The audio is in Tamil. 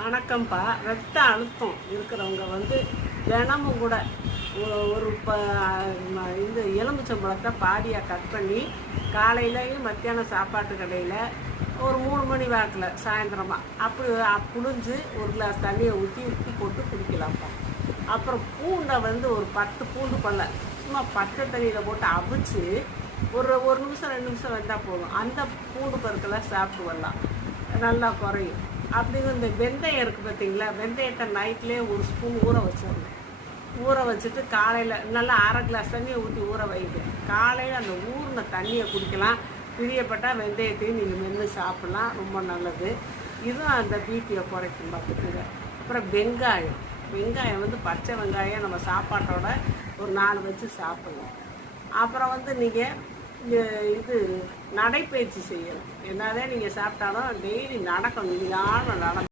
வணக்கம்ப்பா. ரத்த அழுத்தம் இருக்கிறவங்க தினமும் கூட ஒரு இந்த எலுமிச்சம்பழத்தை பாதியாக கட் பண்ணி காலையிலையும் மத்தியானம் சாப்பாட்டு கடையில் ஒரு 3 மணி வாக்கில் சாயந்தரமாக அப்படி புழிஞ்சு ஒரு கிளாஸ் தண்ணியை ஊற்றி உப்பு போட்டு குடிக்கலாம்ப்பா. அப்புறம் பூண்டை ஒரு 10 பூண்டு பல்ல சும்மா பச்சை தண்ணியில் போட்டு அவிச்சு ஒரு நிமிஷம் 2 நிமிஷம் வெந்தால் போதும். அந்த பூண்டு பருக்களை சாப்பிட்டு வரலாம், நல்லா குறையும். அப்படிங்கிற இந்த வெந்தயம் இருக்குது பார்த்தீங்களா, வெந்தயத்தை நைட்லேயே ஒரு ஸ்பூன் ஊற வச்சிடணும். ஊற வச்சுட்டு காலையில் நல்லா 1/2 கிளாஸ் தண்ணியை ஊற்றி ஊற வைங்க. காலையில் அந்த ஊறின தண்ணியை குடிக்கலாம். பிரியப்பட்டால் வெந்தயத்தையும் நீங்கள் மென்று சாப்பிட்லாம், ரொம்ப நல்லது. இதுவும் அந்த பிபியை குறைக்கும் பார்த்துக்குங்க. அப்புறம் வெங்காயம் பச்சை வெங்காயம் நம்ம சாப்பாட்டோட ஒரு 4 வச்சு சாப்பிடலாம். அப்புறம் நீங்கள் இது நடைப்பயிற்சி செய்யணும். என்னதான் நீங்கள் சாப்பிட்டாலும் டெய்லி நடக்கணும், நிதானம் நடக்கணும்.